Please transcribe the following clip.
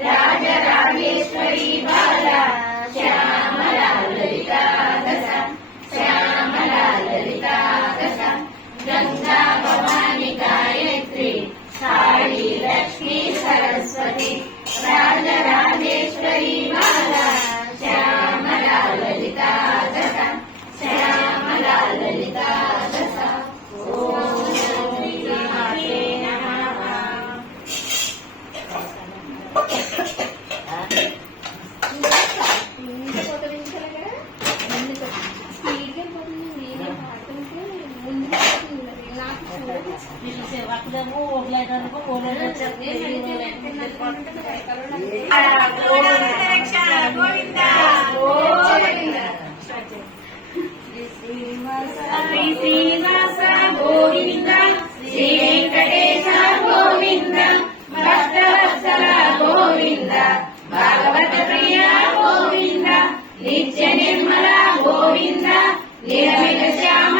राजराजेश्वरी बाला श्यामला ललिता दशा श्यामला ललिता दशा गंगा भवानी गायत्री काली लक्ष्मी सरस्वती राजराजेश्वरी बाला श्यामला ललिता दशा श्यामला ललिता दशा ओम श्रीमाते नमः। శ్రీనివాస గోవింద శ్రీ వెంకటేశ గోవింద భక్తవత్సల గోవింద భాగవత ప్రియ గోవింద నిత్య నిర్మల గోవింద నిరమిత శ్యామ